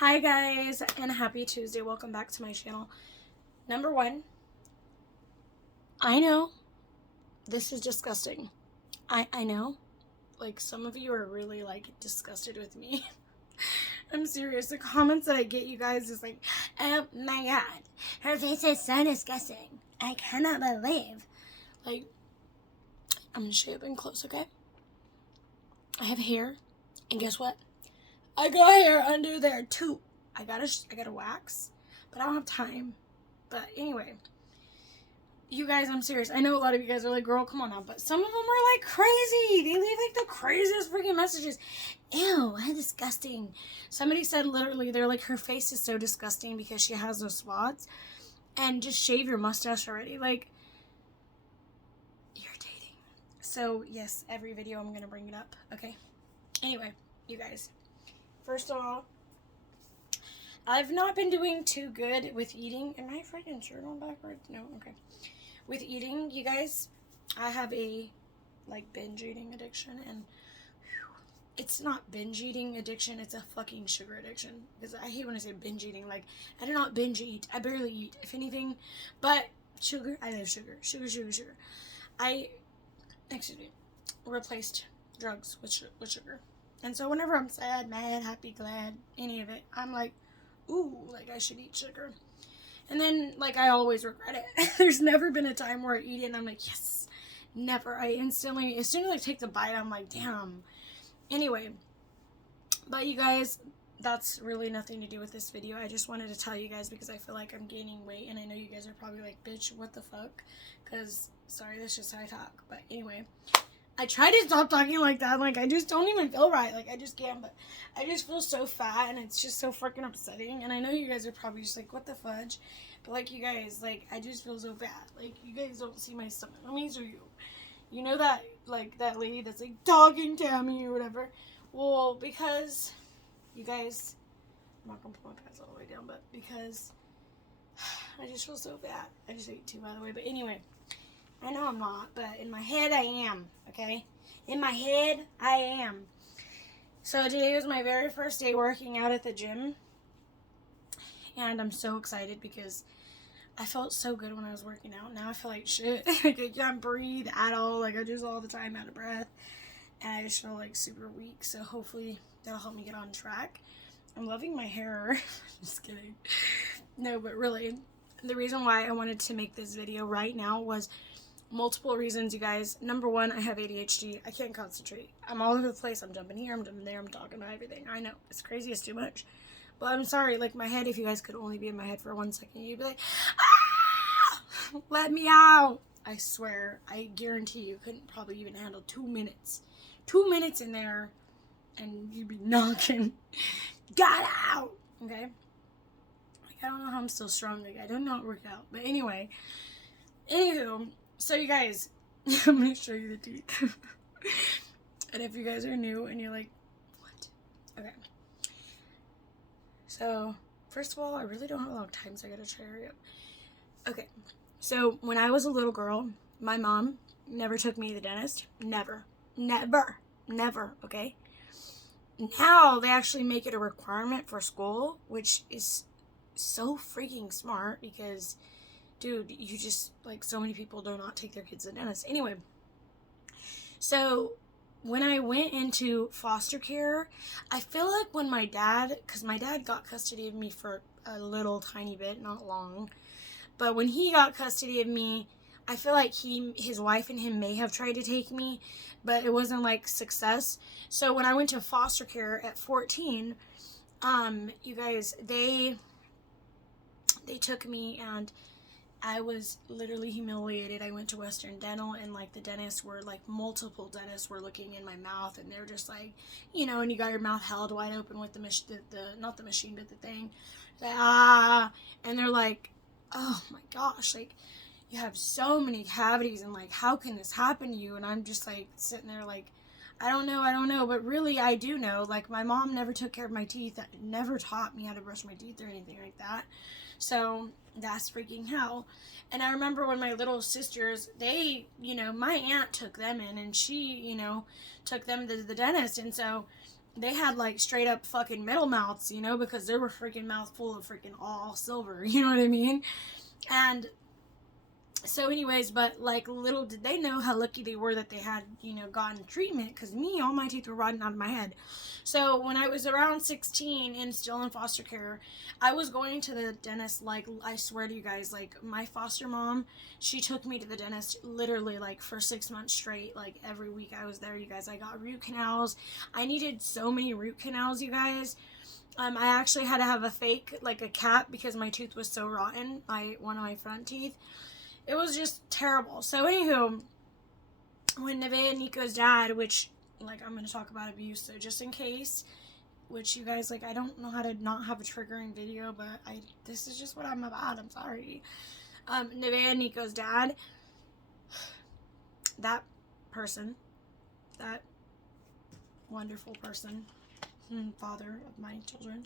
Hi guys, and happy Tuesday. Welcome back to my channel. Number one, I know this is disgusting. I know, like, some of you are really like disgusted with me. I'm serious. The comments that I get, you guys, is like, oh my god, her face is so disgusting. I cannot believe. Like, I'm gonna show you up in close, okay? I have hair, and guess what? I got hair under there too. I gotta wax, but I don't have time. But anyway, you guys, I'm serious. I know a lot of you guys are like, girl, come on now. But some of them are like crazy. They leave like the craziest freaking messages. Ew, how disgusting. Somebody said literally, they're like, her face is so disgusting because she has no spots. And just shave your mustache already. Like, irritating. So yes, every video I'm gonna bring it up. Okay. Anyway, you guys. First of all, I've not been doing too good with eating. Am I freaking sure going backwards? No, okay. With eating, you guys, I have a, like, binge eating addiction, and it's not binge eating addiction, it's a fucking sugar addiction, because I hate when I say binge eating. Like, I do not binge eat, I barely eat, if anything, but sugar, I love sugar, sugar. I replaced drugs with sugar. And so whenever I'm sad, mad, happy, glad, any of it, I'm like, ooh, like I should eat sugar. And then, like, I always regret it. There's never been a time where I eat it and I'm like, yes, never. I instantly, as soon as I take the bite, I'm like, damn. Anyway, but you guys, that's really nothing to do with this video. I just wanted to tell you guys because I feel like I'm gaining weight, and I know you guys are probably like, bitch, what the fuck? Because, sorry, that's just how I talk. But anyway, I try to stop talking like that. Like, I just don't even feel right. Like, I just can't. But I just feel so fat, and it's just so freaking upsetting. And I know you guys are probably just like, what the fudge? But, like, you guys, like, I just feel so fat. Like, you guys don't see my stomach. Let me show you. You know that, like, that lady that's, like, talking to me or whatever? Well, because, you guys, I'm not going to pull my pants all the way down, but because I just feel so fat. I just ate too, by the way. But anyway, I know I'm not, but in my head I am, okay? In my head, I am. So today was my very first day working out at the gym, and I'm so excited because I felt so good when I was working out. Now I feel like shit. Like, I can't breathe at all. Like, I just all the time out of breath, and I just feel like super weak. So hopefully that'll help me get on track. I'm loving my hair. Just kidding. No, but really, the reason why I wanted to make this video right now was multiple reasons, you guys. Number one, I have ADHD. I can't concentrate. I'm all over the place. I'm jumping here, I'm jumping there, I'm talking about everything. I know, it's crazy, it's too much. But I'm sorry, like, my head, if you guys could only be in my head for 1 second, you'd be like, ah! Let me out. I swear, I guarantee you couldn't probably even handle 2 minutes. 2 minutes in there, and you'd be knocking. Got out! Okay? Like, I don't know how I'm still strong. Like, I do not work out. But anyway, anywho, so you guys, I'm going to show you the teeth. And if you guys are new and you're like, what? Okay. So, first of all, I really don't have a lot of time, so I gotta try to hurry up. Okay. So, when I was a little girl, my mom never took me to the dentist. Never. Okay? Now, they actually make it a requirement for school, which is so freaking smart because, dude, you just, like, so many people do not take their kids to the dentist. Anyway, so when I went into foster care, I feel like when my dad, because my dad got custody of me for a little tiny bit, not long, but when he got custody of me, I feel like his wife and him may have tried to take me, but it wasn't like success. So when I went to foster care at 14, you guys, they took me, and I was literally humiliated. I went to Western Dental, and, like, the dentists were, like, multiple dentists were looking in my mouth, and they were just like, you know, and you got your mouth held wide open with the not the machine, but the thing. Like, ah, and they're like, oh my gosh, like, you have so many cavities, and, like, how can this happen to you? And I'm just, like, sitting there, like, I don't know, but really, I do know. Like, my mom never took care of my teeth, never taught me how to brush my teeth or anything like that. So that's freaking hell. And I remember when my little sisters, they, you know, my aunt took them in, and she, you know, took them to the dentist. And so they had like straight up fucking metal mouths, you know, because they were freaking mouth full of freaking all silver, you know what I mean? And so anyways, but like little did they know how lucky they were that they had, you know, gotten treatment, because me, all my teeth were rotting out of my head. So when I was around 16 and still in foster care, I was going to the dentist, like, I swear to you guys, like, my foster mom, she took me to the dentist literally like for 6 months straight. Like every week I was there, you guys. I got root canals. I needed so many root canals, you guys. I actually had to have a fake, like a cap, because my tooth was so rotten, one of my front teeth. It was just terrible. So anywho, when Nevaeh and Nico's dad, which, like, I'm going to talk about abuse, so just in case, which you guys, like, I don't know how to not have a triggering video, but this is just what I'm about, I'm sorry. Nevaeh and Nico's dad, that person, that wonderful person, father of my children,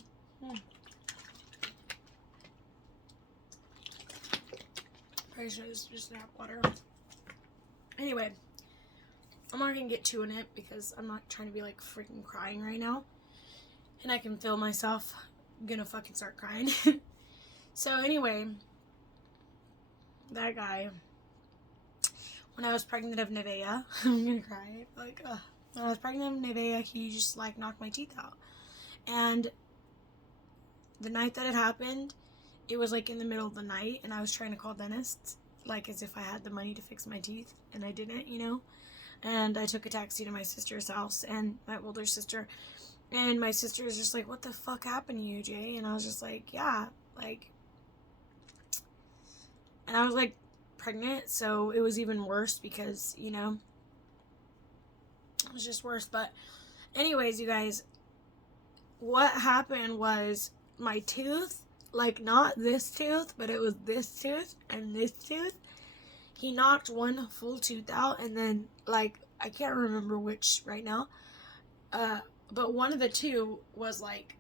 pretty sure this is just tap water. Anyway, I'm not gonna get too in it because I'm not trying to be like freaking crying right now. And I can feel myself gonna fucking start crying. So anyway, that guy, when I was pregnant of Nevaeh, I'm gonna cry. Like, when I was pregnant of Nevaeh, he just like knocked my teeth out. And the night that it happened, it was like in the middle of the night, and I was trying to call dentists, like as if I had the money to fix my teeth, and I didn't, you know. And I took a taxi to my sister's house, and my older sister, and my sister was just like, "What the fuck happened to you, Jay?" And I was just like, "Yeah, like," and I was like pregnant, so it was even worse because, you know, it was just worse. But anyways, you guys, what happened was my tooth, like not this tooth, but it was this tooth and this tooth. He knocked one full tooth out, and then, like, I can't remember which right now, but one of the two was like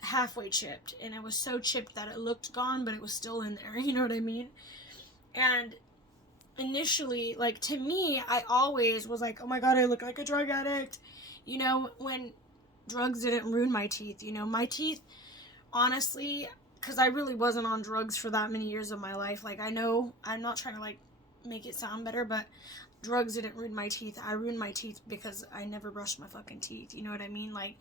halfway chipped, and it was so chipped that it looked gone, but it was still in there, you know what I mean? And initially, like, to me, I always was like, oh my god, I look like a drug addict, you know, when drugs didn't ruin my teeth, you know. My teeth, honestly, because I really wasn't on drugs for that many years of my life. Like, I know, I'm not trying to, like, make it sound better, but drugs didn't ruin my teeth. I ruined my teeth because I never brushed my fucking teeth. You know what I mean? Like,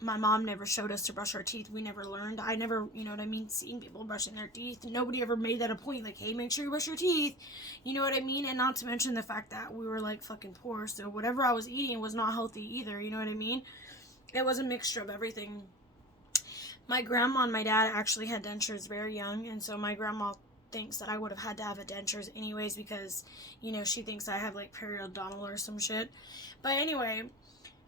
my mom never showed us to brush our teeth. We never learned. I never, you know what I mean, seen people brushing their teeth. Nobody ever made that a point. Like, hey, make sure you brush your teeth. You know what I mean? And not to mention the fact that we were, like, fucking poor. So whatever I was eating was not healthy either. You know what I mean? It was a mixture of everything. My grandma and my dad actually had dentures very young, and so my grandma thinks that I would have had to have a dentures anyways because, you know, she thinks I have like periodontal or some shit. But anyway,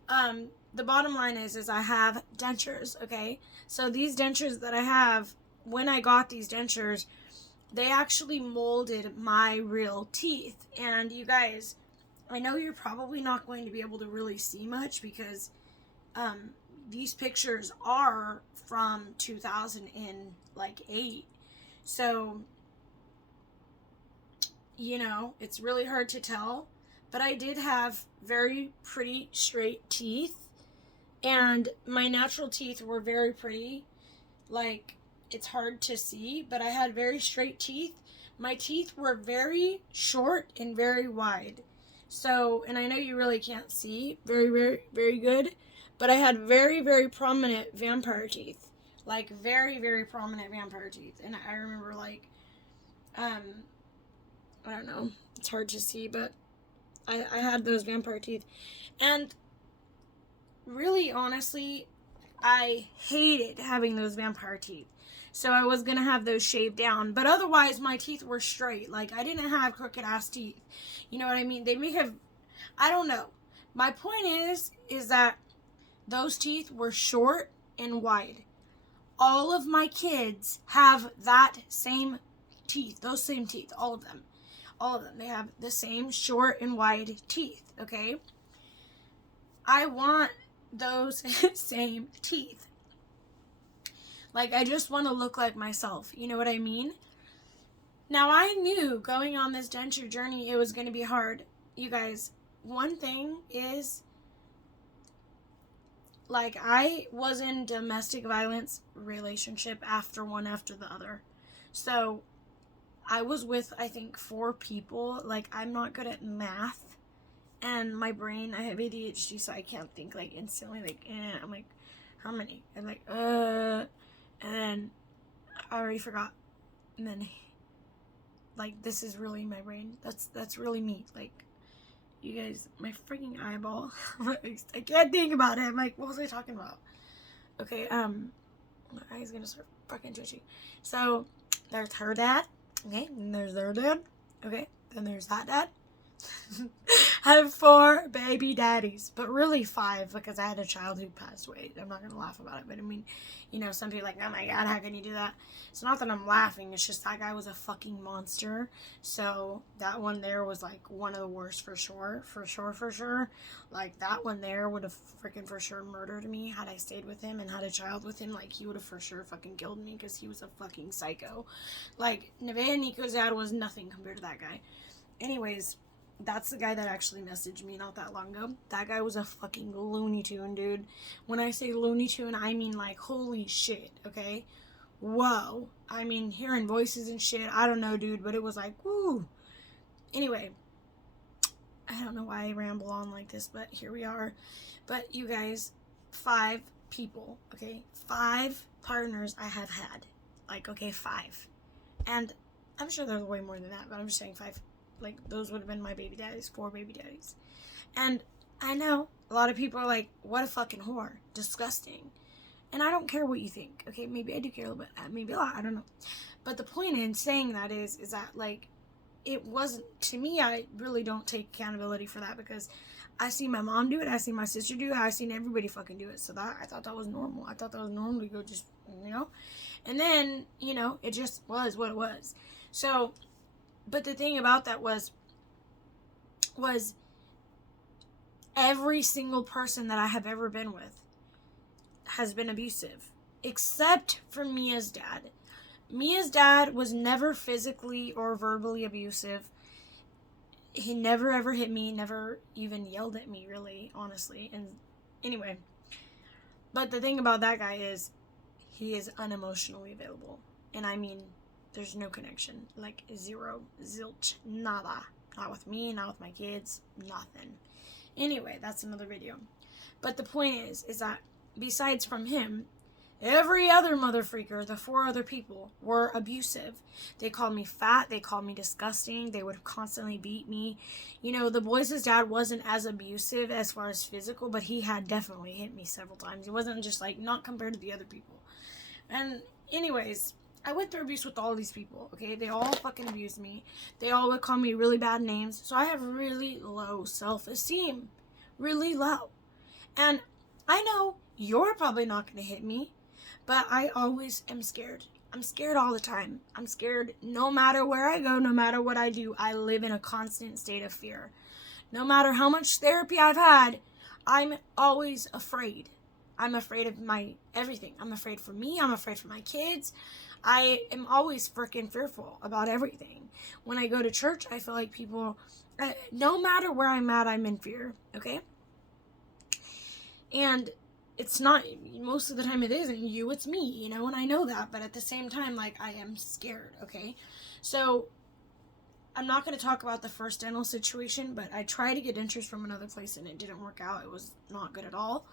the bottom line is I have dentures, okay? So these dentures that I have, when I got these dentures, they actually molded my real teeth. And you guys, I know you're probably not going to be able to really see much because, these pictures are from 2008. So, you know, it's really hard to tell. But I did have very pretty straight teeth. And my natural teeth were very pretty. Like, it's hard to see, but I had very straight teeth. My teeth were very short and very wide. So, and I know you really can't see very, very, very good. But I had very, very prominent vampire teeth. Like, very, very prominent vampire teeth. And I remember, like, I don't know. It's hard to see, but I had those vampire teeth. And really, honestly, I hated having those vampire teeth. So I was going to have those shaved down. But otherwise, my teeth were straight. Like, I didn't have crooked-ass teeth. You know what I mean? They may have... I don't know. My point is that those teeth were short and wide. All of my kids have that same teeth. Those same teeth. All of them. All of them. They have the same short and wide teeth. Okay? I want those same teeth. Like, I just want to look like myself. You know what I mean? Now, I knew going on this denture journey, it was going to be hard. You guys, one thing is, like, I was in domestic violence relationship after one after the other. So, I was with, I think, 4 people. Like, I'm not good at math. And my brain, I have ADHD, so I can't think, like, instantly, like, I'm like, how many? I'm like, and then I already forgot. And then, like, this is really my brain. That's really me. Like, you guys, my freaking eyeball. I can't think about it. I'm like, what was I talking about? Okay, my eye's gonna start fucking twitching. So, there's her dad. Okay, and there's their dad. Okay, then there's that dad. I have 4 baby daddies, but really 5 because I had a child who passed away. I'm not gonna laugh about it, but I mean, you know, some people are like, oh my god, how can you do that? It's not that I'm laughing, it's just that guy was a fucking monster. So that one there was like one of the worst for sure. Like, that one there would have freaking for sure murdered me had I stayed with him and had a child with him. Like, he would have for sure fucking killed me because he was a fucking psycho. Like, Nevaeh and Nico's dad was nothing compared to that guy. Anyways, that's the guy that actually messaged me not that long ago. That guy was a fucking Looney Tune, dude. When I say Looney Tune, I mean, like, holy shit, okay? Whoa. I mean, hearing voices and shit, I don't know, dude, but it was like, woo. Anyway, I don't know why I ramble on like this, but here we are. But you guys, 5 people, okay? 5 partners I have had. Like, okay, 5. And I'm sure there's way more than that, but I'm just saying 5. Like, those would have been my baby daddies, 4 baby daddies. And I know a lot of people are like, what a fucking whore. Disgusting. And I don't care what you think. Okay, maybe I do care a little bit. Maybe a lot. I don't know. But the point in saying that is that, like, it wasn't, to me, I really don't take accountability for that because I see my mom do it. I see my sister do it. I seen everybody fucking do it. So that, I thought that was normal. I thought that was normal to go just, you know. And then, you know, it just was what it was. So, but the thing about that was every single person that I have ever been with has been abusive, except for Mia's dad. Mia's dad was never physically or verbally abusive. He never ever hit me, never even yelled at me, really, honestly. And anyway, but the thing about that guy is he is unemotionally available. And I mean, there's no connection. Like, zero. Zilch. Nada. Not with me, not with my kids. Nothing. Anyway, that's another video. But the point is that besides from him, every other mother freaker, the 4 other people, were abusive. They called me fat. They called me disgusting. They would constantly beat me. You know, the boys' dad wasn't as abusive as far as physical, but he had definitely hit me several times. He wasn't just, like, not compared to the other people. And anyways, I went through abuse with all these people, okay? They all fucking abused me. They all would call me really bad names. So I have really low self-esteem. Really low. And I know you're probably not going to hit me, but I always am scared. I'm scared all the time. I'm scared no matter where I go, no matter what I do. I live in a constant state of fear. No matter how much therapy I've had, I'm always afraid. I'm afraid of my everything. I'm afraid for me. I'm afraid for my kids. I am always freaking fearful about everything. When I go to church, I feel like people, no matter where I'm at, I'm in fear, okay? And it's not, most of the time it isn't you, it's me, you know, and I know that, but at the same time, like, I am scared, okay? So, I'm not going to talk about the first dental situation, but I tried to get dentures from another place and it didn't work out. It was not good at all.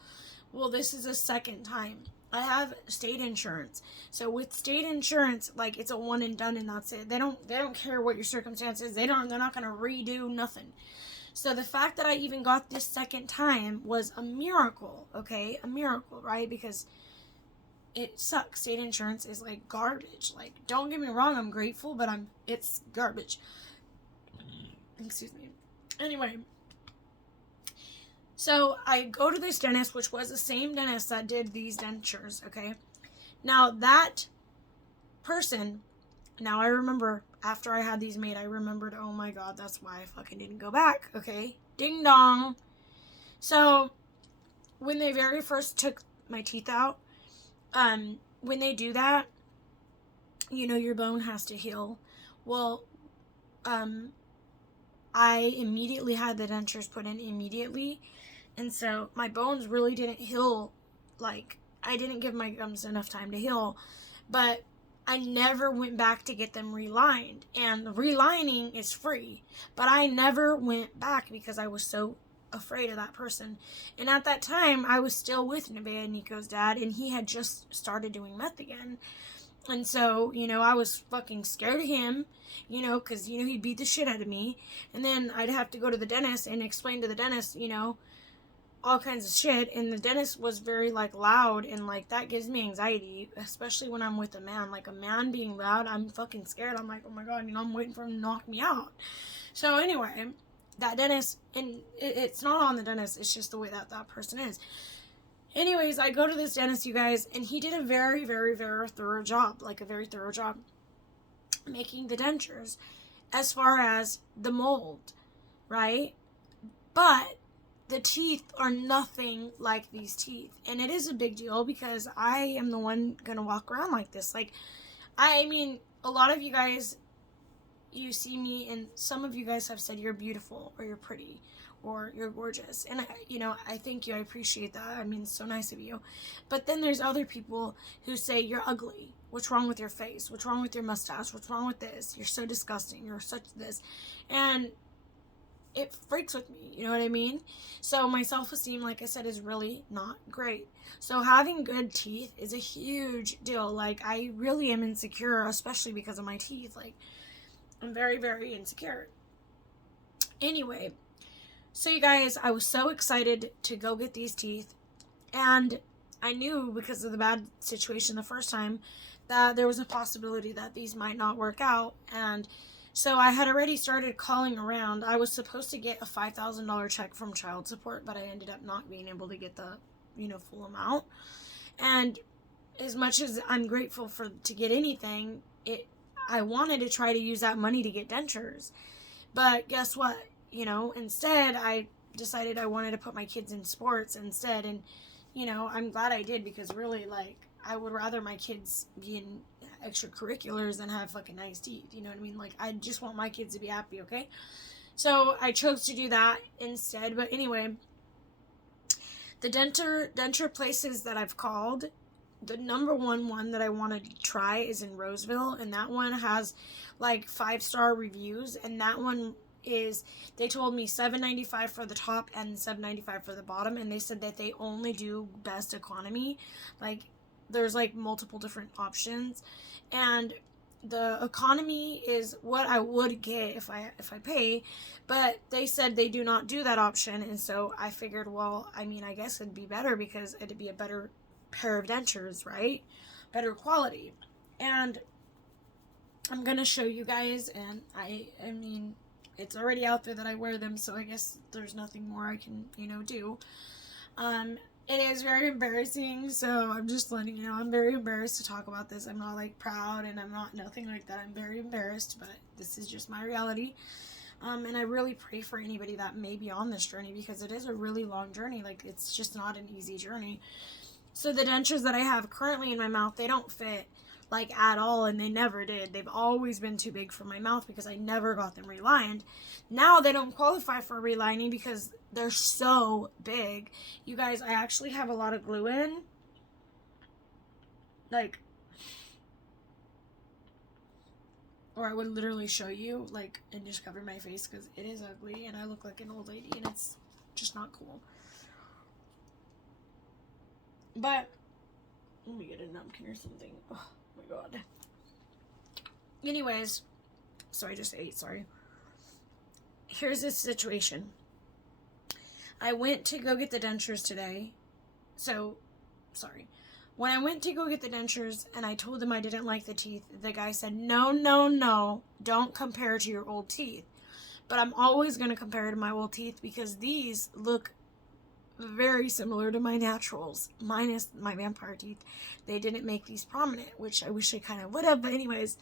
Well, this is a second time. I have state insurance. So with state insurance, like, it's a one and done and that's it. They don't care what your circumstances. They're not going to redo nothing. So the fact that I even got this second time was a miracle, okay? A miracle, right? Because it sucks. State insurance is like garbage. Like, don't get me wrong, I'm grateful, but it's garbage. Excuse me. Anyway, so I go to this dentist, which was the same dentist that did these dentures, okay? Now, that person, now I remember, after I had these made, I remembered, oh my god, that's why I fucking didn't go back, okay? Ding dong. So, when they very first took my teeth out, when they do that, you know, your bone has to heal. Well, I immediately had the dentures put in immediately. And so my bones really didn't heal like, I didn't give my gums enough time to heal, but I never went back to get them relined. And relining is free, but I never went back because I was so afraid of that person. And at that time, I was still with Nevaeh, Nico's dad, and he had just started doing meth again. And so, you know, I was fucking scared of him, you know, because, you know, he'd beat the shit out of me. And then I'd have to go to the dentist and explain to the dentist, you know, all kinds of shit. And the dentist was very, like, loud, and, like, that gives me anxiety, especially when I'm with a man. Like, a man being loud, I'm fucking scared. I'm like, oh my god, you know, I'm waiting for him to knock me out. So anyway, that dentist, and it's not on the dentist, it's just the way that that person is. Anyways, I go to this dentist, you guys, and he did a very, very, very thorough job, like a very thorough job, making the dentures as far as the mold, right? But the teeth are nothing like these teeth. And it is a big deal because I am the one gonna walk around like this. Like, I mean, a lot of you guys, you see me, and some of you guys have said you're beautiful, or you're pretty, or you're gorgeous. And, you know, I thank you. I appreciate that. I mean, it's so nice of you. But then there's other people who say you're ugly. What's wrong with your face? What's wrong with your mustache? What's wrong with this? You're so disgusting. You're such this. And it freaks with me, you know what I mean? So my self-esteem, like I said, is really not great. So having good teeth is a huge deal. Like, I really am insecure, especially because of my teeth. Like, I'm very, very insecure. Anyway, so you guys, I was so excited to go get these teeth, and I knew, because of the bad situation the first time, that there was a possibility that these might not work out. And so I had already started calling around. I was supposed to get a $5,000 check from child support, but I ended up not being able to get the, you know, full amount. And as much as I'm grateful to get anything, I wanted to try to use that money to get dentures. But guess what? You know, instead, I decided I wanted to put my kids in sports instead. And, you know, I'm glad I did, because really, like, I would rather my kids be in extracurriculars than have fucking nice teeth. You know what I mean? Like, I just want my kids to be happy, okay? So I chose to do that instead. But anyway, the denture places that I've called, the number one that I want to try is in Roseville, and that one has like 5-star reviews, and that one is, they told me $7.95 for the top and $7.95 for the bottom, and they said that they only do best economy. Like, there's like multiple different options, and the economy is what I would get if I pay, but they said they do not do that option. And so I figured, well, I mean, I guess it'd be better because it'd be a better pair of dentures, right? Better quality. And I'm gonna show you guys, and I mean, it's already out there that I wear them, so I guess there's nothing more I can, you know, do. It is very embarrassing, so I'm just letting you know, I'm very embarrassed to talk about this. I'm not, like, proud, and I'm not nothing like that. I'm very embarrassed, but this is just my reality. And I really pray for anybody that may be on this journey, because it is a really long journey. Like, it's just not an easy journey. So the dentures that I have currently in my mouth, they don't fit, like, at all, and they never did. They've always been too big for my mouth because I never got them relined. Now they don't qualify for relining because they're so big. You guys, I actually have a lot of glue in. Like, or I would literally show you, like, and just cover my face because it is ugly and I look like an old lady and it's just not cool. But let me get a napkin or something. Oh my god. Anyways, so I just ate, sorry. Here's this situation. I went to go get the dentures today. So, sorry. When I went to go get the dentures and I told them I didn't like the teeth, the guy said, no, don't compare to your old teeth. But I'm always going to compare to my old teeth because these look very similar to my naturals, minus my vampire teeth. They didn't make these prominent, which I wish they kind of would have, but anyways.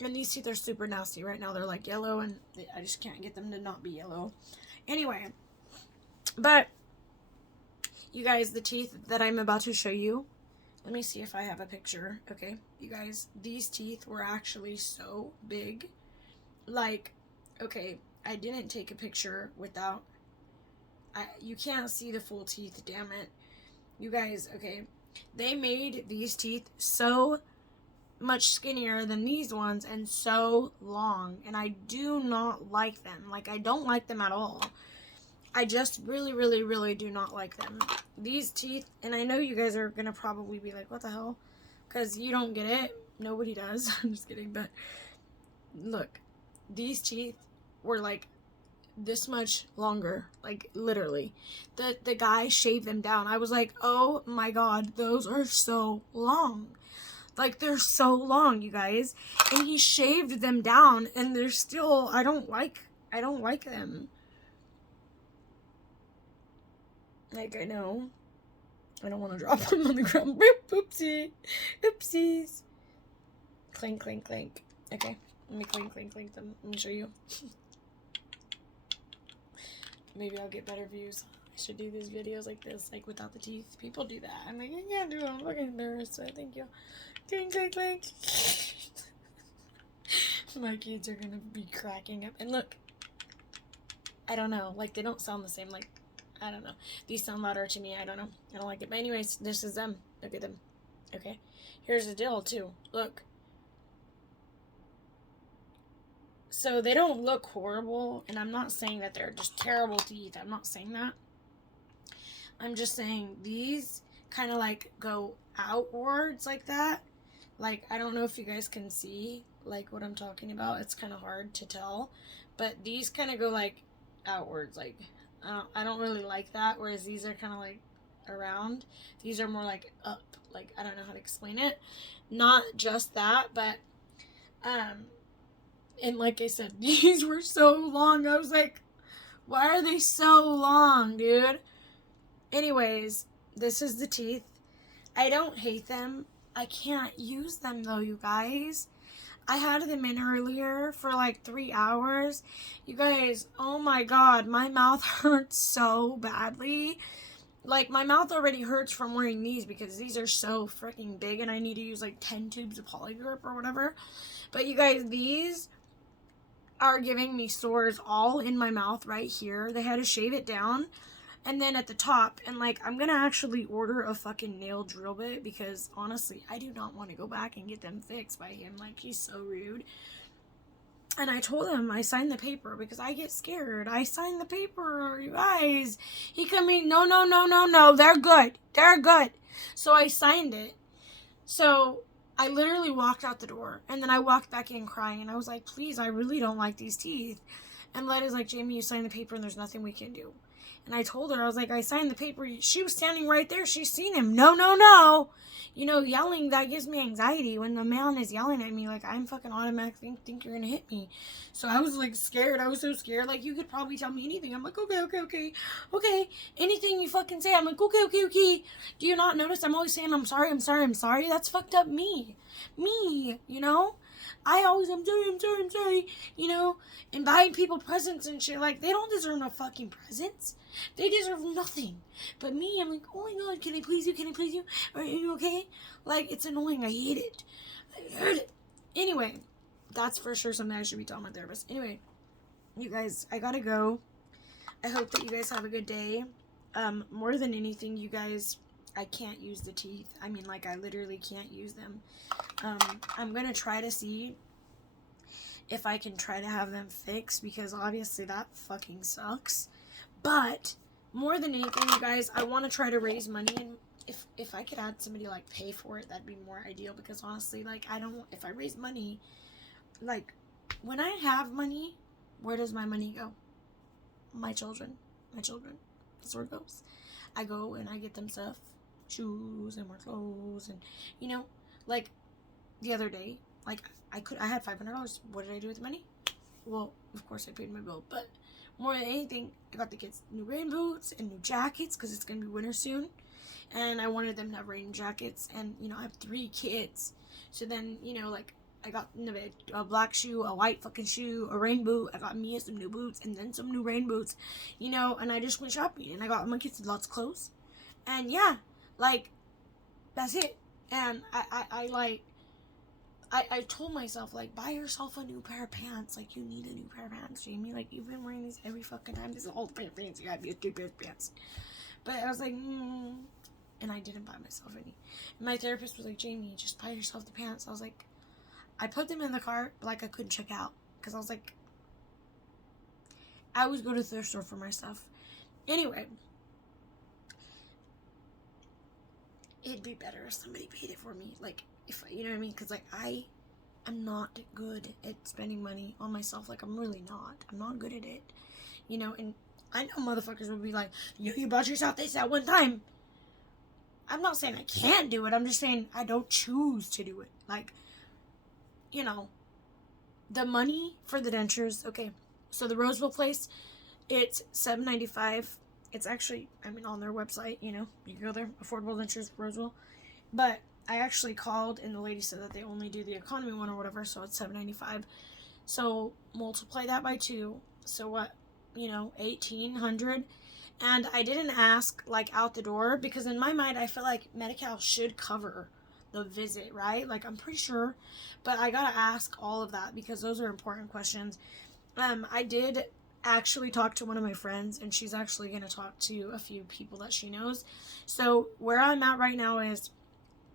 And these teeth are super nasty right now. They're like yellow, and I just can't get them to not be yellow. Anyway, but you guys, the teeth that I'm about to show you, let me see if I have a picture. Okay, you guys, these teeth were actually so big. Like, okay, I didn't take a picture without, you can't see the full teeth, damn it. You guys, okay, they made these teeth so much skinnier than these ones and so long, and I do not like them. Like, I don't like them at all. I just really, really, really do not like them. These teeth, and I know you guys are gonna probably be like, what the hell? Because you don't get it. Nobody does. I'm just kidding. But look, these teeth were like this much longer, like literally. The guy shaved them down. I was like, oh my god, those are so long. Like, they're so long, you guys. And he shaved them down, and they're still, I don't like them. Like, I know. I don't want to drop them on the ground. Oopsie. Oopsies. Clink, clink, clink. Okay. Let me clink, clink, clink them. Let me show you. Maybe I'll get better views. I should do these videos like this, like without the teeth. People do that. I'm like, I can't do it. I'm fucking embarrassed. So thank you. Clink, clink, clink. My kids are gonna be cracking up. And look. I don't know. Like, they don't sound the same. Like, I don't know. These sound louder to me. I don't know. I don't like it. But anyways, this is them. Look at them. Okay. Here's the deal, too. Look. So they don't look horrible. And I'm not saying that they're just terrible teeth. I'm not saying that. I'm just saying these kind of like go outwards like that. Like, I don't know if you guys can see like what I'm talking about. It's kind of hard to tell. But these kind of go like outwards. Like, I don't really like that. Whereas these are kind of like around. These are more like up. Like, I don't know how to explain it. Not just that, but and like I said, these were so long. I was like, why are they so long, dude? Anyways, this is the teeth. I don't hate them. I can't use them though, you guys. I had them in earlier for like 3 hours. You guys, oh my god, my mouth hurts so badly. Like, my mouth already hurts from wearing these because these are so freaking big and I need to use like 10 tubes of polygrip or whatever. But you guys, these are giving me sores all in my mouth right here. They had to shave it down. And then at the top, and like, I'm gonna actually order a fucking nail drill bit because honestly, I do not want to go back and get them fixed by him. Like, he's so rude. And I told him I signed the paper because I get scared. I signed the paper, you guys. He come in, no, they're good. They're good. So I signed it. So I literally walked out the door. And then I walked back in crying. And I was like, please, I really don't like these teeth. And Letta's like, Jamie, you signed the paper and there's nothing we can do. And I told her, I was like, I signed the paper. She was standing right there. She's seen him. No. You know, yelling, that gives me anxiety. When the man is yelling at me, like, I'm fucking automatically think you're going to hit me. So I was, like, scared. I was so scared. Like, you could probably tell me anything. I'm like, okay. Anything you fucking say. I'm like, okay. Do you not notice I'm always saying I'm sorry? That's fucked up me, you know? I always, I'm sorry, you know, and buying people presents and shit, like, they don't deserve no fucking presents. They deserve nothing. But me, I'm like, oh my god, can I please you? Are you okay? Like, it's annoying. I hate it. Anyway, that's for sure something I should be telling my therapist. Anyway, you guys, I gotta go. I hope that you guys have a good day. More than anything, you guys, I can't use the teeth. I mean, like, I literally can't use them. I'm gonna try to see if I can try to have them fixed because obviously that fucking sucks. But more than anything, you guys, I want to try to raise money, and if I could have somebody like pay for it, that'd be more ideal because honestly, like, I don't, if I raise money, like, when I have money, where does my money go? My children. That's where it goes. I go and I get them stuff, shoes and more clothes, and you know, like the other day, like I had $500. What did I do with the money? Well, of course I paid my bill, but more than anything, I got the kids new rain boots and new jackets because it's gonna be winter soon, and I wanted them to have rain jackets. And you know, I have 3 kids, so then you know, like, I got a black shoe, a white fucking shoe, a rain boot. I got Mia some new boots and then some new rain boots, you know. And I just went shopping and I got my kids lots of clothes, and yeah, like, that's it. And I told myself, like, buy yourself a new pair of pants. Like, you need a new pair of pants, Jamie. Like, you've been wearing these every fucking time. This is old pair of pants. You gotta be a 2 pair of pants. But I was like, and I didn't buy myself any. And my therapist was like, Jamie, just buy yourself the pants. I was like, I put them in the cart, but like I couldn't check out because I was like, I always go to the thrift store for my stuff. Anyway, it'd be better if somebody paid it for me. Like, if you know what I mean? Because like I'm not good at spending money on myself. Like, I'm really not. I'm not good at it. You know, and I know motherfuckers would be like, you bought yourself this at one time. I'm not saying I can't do it. I'm just saying I don't choose to do it. Like, you know, the money for the dentures. Okay, so the Roseville place, it's $7.95. It's actually, I mean, on their website, you know, you can go there, Affordable Dentures, Roseville. But I actually called, and the lady said that they only do the economy one or whatever, so it's $7.95. So multiply that by 2. So what, you know, $1,800. And I didn't ask, like, out the door, because in my mind, I feel like Medi-Cal should cover the visit, right? Like, I'm pretty sure, but I gotta ask all of that, because those are important questions. I did actually talk to one of my friends, and she's actually gonna talk to a few people that she knows. So, where I'm at right now is,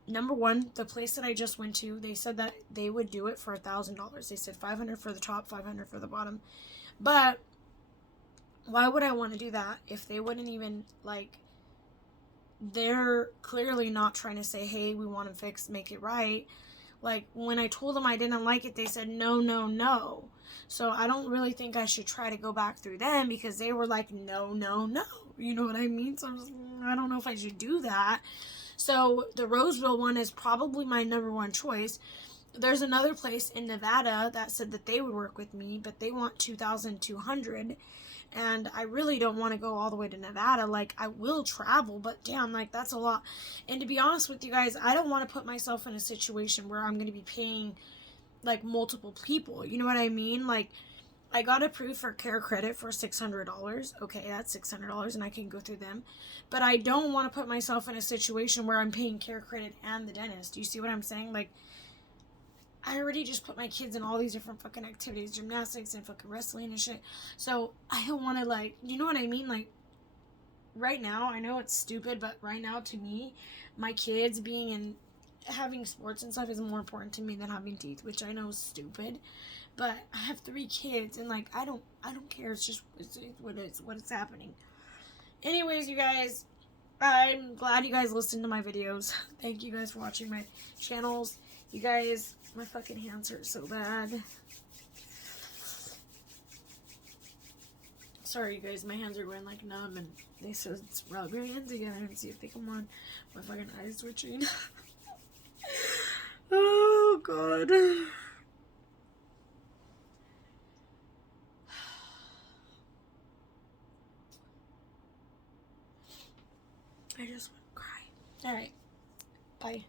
number one, the place that I just went to, they said that they would do it for $1,000. They said $500 for the top, $500 for the bottom. But why would I want to do that if they wouldn't even, like, they're clearly not trying to say, hey, we want to fix, make it right. Like, when I told them I didn't like it, they said, no, no, no. So I don't really think I should try to go back through them, because they were like, no, no, no. You know what I mean? So I don't know if I should do that. So the Roseville one is probably my number one choice. There's another place in Nevada that said that they would work with me, but they want $2,200. And I really don't want to go all the way to Nevada. Like, I will travel, but damn, like, that's a lot. And to be honest with you guys, I don't want to put myself in a situation where I'm going to be paying, like, multiple people. You know what I mean? Like, I got approved for care credit for $600. Okay, that's $600, and I can go through them. But I don't want to put myself in a situation where I'm paying care credit and the dentist. Do you see what I'm saying? Like, I already just put my kids in all these different fucking activities, gymnastics and fucking wrestling and shit. So I don't want to, like, you know what I mean? Like, right now, I know it's stupid, but right now, to me, my kids being in, having sports and stuff is more important to me than having teeth, which I know is stupid. But I have 3 kids, and like, I don't care. It's just, it's what it's happening. Anyways, you guys, I'm glad you guys listened to my videos. Thank you guys for watching my channels. You guys, my fucking hands hurt so bad. Sorry, you guys, my hands are going like numb, and they said rub your hands together and see if they come on. My fucking eyes twitching. Oh, God. I just want to cry. Alright. Bye.